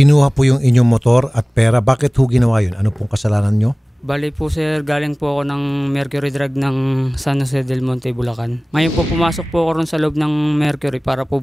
kinuha po yung inyong motor at pera. Bakit ho ginawa yun? Ano pong kasalanan nyo? Bali po sir, galing po ako ng Mercury Drug ng San Jose del Monte, Bulacan. Ngayon po pumasok po ako ron sa loob ng Mercury para po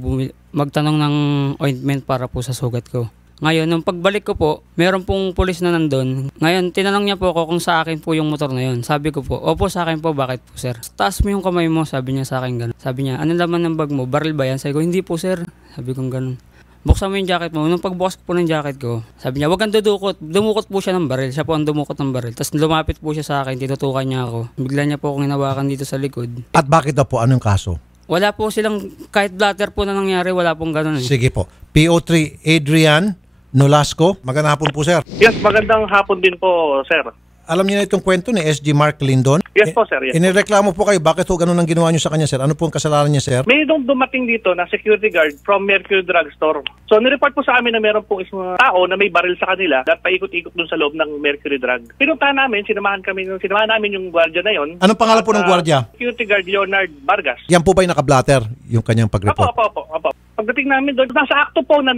magtanong ng ointment para po sa sugat ko. Ngayon, nung pagbalik ko po, meron pong pulis na nandun. Ngayon, tinanong niya po ako kung sa akin po yung motor na yun. Sabi ko po, opo sa akin po, bakit po sir? Taas mo yung kamay mo, sabi niya sa akin gano'n. Sabi niya, ano laman ng bag mo? Barrel ba yan? Sabi ko, hindi po sir. Sabi ko gano'n. Buksan mo yung jacket mo. Nung pagbukas ko po ng jacket ko, sabi niya, wag kang dudukot. Dumukot po siya ng baril. Siya po ang dumukot ng baril. Tapos lumapit po siya sa akin, tinutukan niya ako. Bigla niya po akong hinawakan dito sa likod. At bakit daw po? Anong kaso? Wala po silang, kahit blatter po na nangyari, wala pong gano'n. Sige po. PO3 Adrian Nolasco. Magandang hapon po, sir. Yes, magandang hapon din po, sir. Alam niyo na itong kwento ni SG Mark Lindon? Yes po, sir. Yes. Inireklamo po kayo. Bakit ho ganun ang ginawa niyo sa kanya, sir? Ano po ang kasalanan niya, sir? May dumating dito na security guard from Mercury Drug Store. So, nireport po sa amin na meron po isang tao na may baril sa kanila at paikot-ikot dun sa loob ng Mercury Drug. Pinuntahan namin, sinamahan namin yung gwardiya na yon. Anong pangalan po ng gwardiya? Security guard Leonard Vargas. Yan po ba yung naka-blatter, yung kanyang pag-report? Opo. Pagdating namin doon, nasa akto po na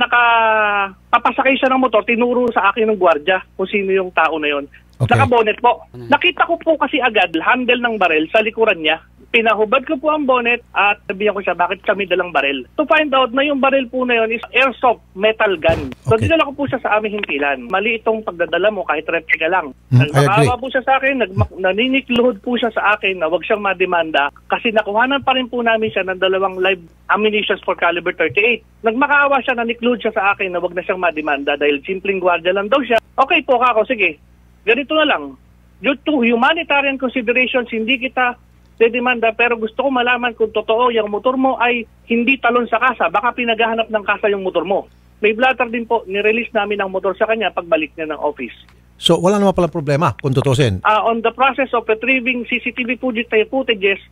papasakay siya ng motor, tinuro sa akin ng gwardiya kung sino yung tao na yon. Okay. Naka-bonnet po. Nakita ko po kasi agad handle ng baril sa likuran niya. Pinahubad ko po ang bonnet at sabihan ko siya bakit kami dalang baril. To find out na yung baril po na yun is airsoft metal gun. So dinala ko po siya sa aming himpilan. Mali itong pagdadala mo kahit replika lang. Nagmakawa po siya sa akin, naninikluhod po siya sa akin na wag siyang mademanda kasi nakuhanan pa rin po namin siya ng 2 live ammunitions for caliber 38. Nagmakaawa siya, nanikluhod siya sa akin na wag na siyang mademanda dahil simpleng gwardiya lang daw siya. Okay po kako, sige. Ganito na lang. Due to humanitarian considerations, hindi kita dedemanda pero gusto ko malaman kung totoo yung motor mo ay hindi talon sa kasa. Baka pinaghahanap ng kasa yung motor mo. May blatter din po, nirelease namin ang motor sa kanya pagbalik niya ng office. So wala naman palang problema kung tutusin? On the process of retrieving CCTV footages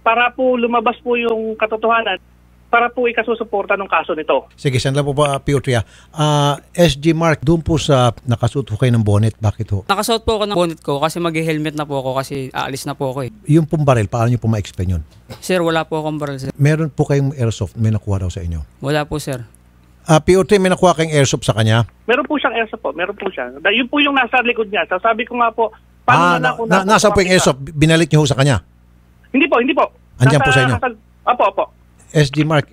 para po lumabas po yung katotohanan, para po ikasusuporta ng kaso nito. Sige, saan lang po ba, Piotria? SG Mark, doon po sa nakasuot ho kayo ng bonnet, bakit ho? Nakasuot po ako ng bonnet ko kasi mag-helmet na po ako kasi aalis na po ako eh. Yung pong baril, paano nyo po ma-explain yun? Sir, wala po akong baril sir. Meron po kayong airsoft, may nakuha daw sa inyo? Wala po sir. Piotria, may nakuha kayong airsoft sa kanya? Meron po siyang airsoft po, meron po siya. Yun po yung nasa likod niya. So, sabi ko nga po, paano na nasa po yung airsoft? Binalik niyo ho sa kanya? Hindi po. Andyan po sa inyo? Opo. SG Mark,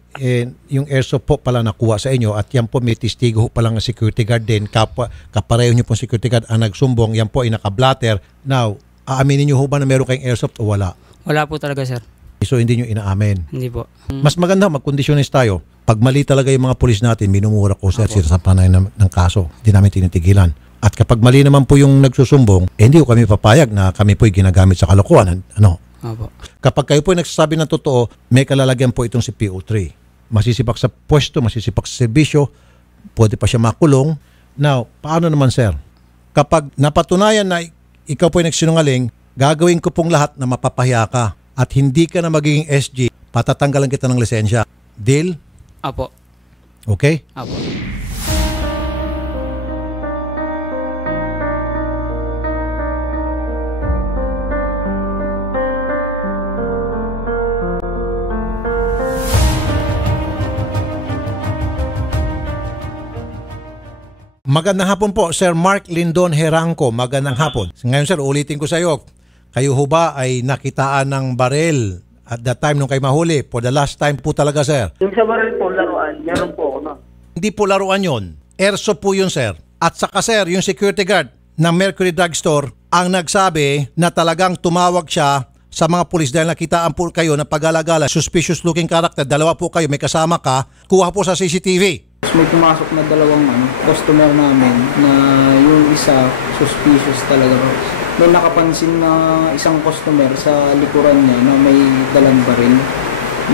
yung airsoft po pala nakuha sa inyo at yan po may testigo pala ng security guard din. Kapareho nyo pong security guard ang nagsumbong. Yan po ay naka-blatter. Now, aaminin nyo ho ba na meron kayong airsoft o wala? Wala po talaga sir. So hindi nyo inaamin? Hindi po. Mas maganda magkondisyonis tayo. Pag mali talaga yung mga pulis natin, minumura ko sir sa panay ng kaso. Hindi namin tinitigilan. At kapag mali naman po yung nagsusumbong, hindi ko kami papayag na kami po'y ginagamit sa kalokohan. Ano? Opo. Kapag kayo po nagsasabi ng totoo, may kalalagyan po itong si PO3. Masisipak sa pwesto, masisipak sa serbisyo, pwede pa siya makulong. Now, paano naman sir? Kapag napatunayan na ikaw po ay nagsinungaling, gagawin ko pong lahat na mapapahiya ka at hindi ka na magiging SG, patatanggalan kita ng lisensya. Deal? Opo. Okay? Opo. Magandang hapon po, Sir Mark Lindon Herangco. Magandang hapon. Ngayon sir, ulitin ko sa iyo. Kayo ho ba ay nakitaan ng baril at that time nung kayo mahuli? For the last time po talaga, sir. Yung sa baril po, laruan, meron po ako na. Hindi po laruan yon. Airsoft po yun, sir. At saka sir, yung security guard ng Mercury Drug Store ang nagsabi na talagang tumawag siya sa mga pulis dahil nakitaan po kayo na pag-alagala, suspicious looking character, 2 po kayo, may kasama ka, kuha po sa CCTV. May pumasok na 2 customer namin na yung isa suspicious talaga. May nakapansin na isang customer sa likuran niya na may dalang baril.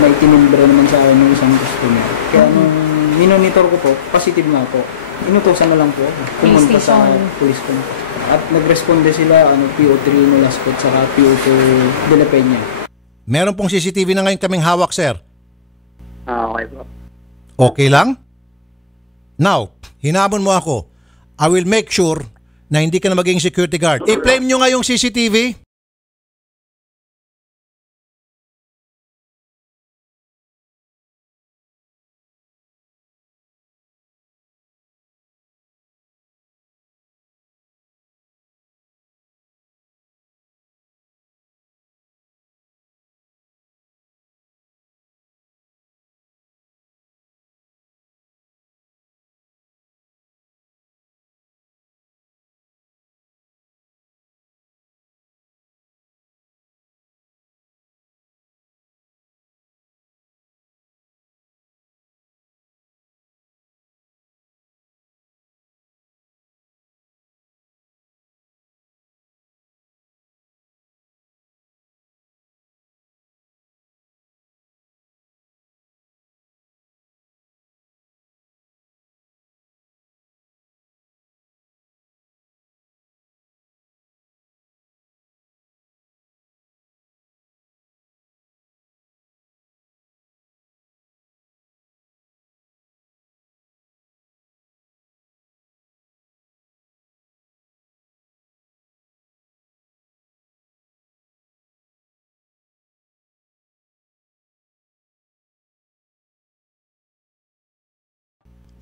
May tinimbre naman sa akin ng isang customer. Kaya nung minonitor ko po, positive na po. Inutosan na lang po. Pumunta sa police ko. At nagresponde sila, PO3 Nolasco at saka PO2 De La Peña. Meron pong CCTV na ngayon kaming hawak, sir. Okay po. Okay lang? Now, hinabon mo ako. I will make sure na hindi ka na maging security guard. I-flame nyo nga yung CCTV.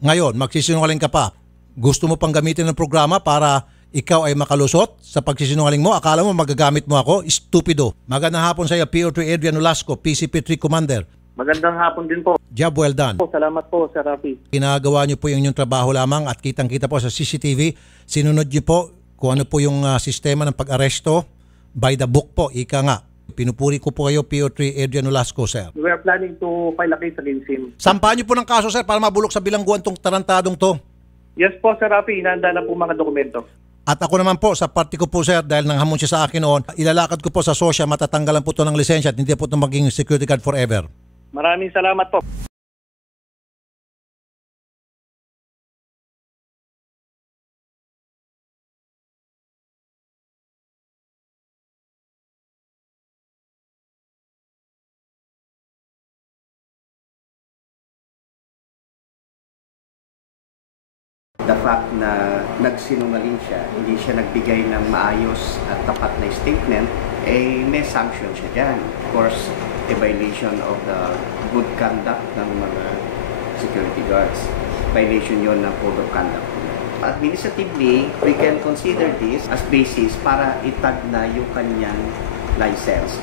Ngayon, magsisinungaling ka pa. Gusto mo pang gamitin ng programa para ikaw ay makalusot sa pagsisinungaling mo? Akala mo magagamit mo ako? Stupido. Magandang hapon sa iyo, PO3 Adrian Nolasco, PCP3 Commander. Magandang hapon din po. Job well done. Salamat po, Sir Rafi. Ginagawa niyo po yung inyong trabaho lamang at kitang-kita po sa CCTV. Sinunod niyo po kung ano po yung sistema ng pag-aresto. By the book po, ika nga. Pinupuri ko po kayo, PO3 Adrian Nolasco, sir. We are planning to file a case against him. Sampahan niyo po ng kaso, sir, para mabulok sa bilangguan tong tarantadong to. Yes po, Sir Rafi. Inahanda na po mga dokumento. At ako naman po, sa party ko po, sir, dahil nanghamon siya sa akin noon, ilalakad ko po sa sosya, matatanggalan po to ng lisensya at hindi po ito maging security guard forever. Maraming salamat po. The fact na nagsinungaling siya, hindi siya nagbigay ng maayos at tapat na statement, may sanction siya dyan. Of course, a violation of the good conduct ng mga security guards. Violation yon ng code of conduct. Administratively, we can consider this as basis para itag na yung kanyang license.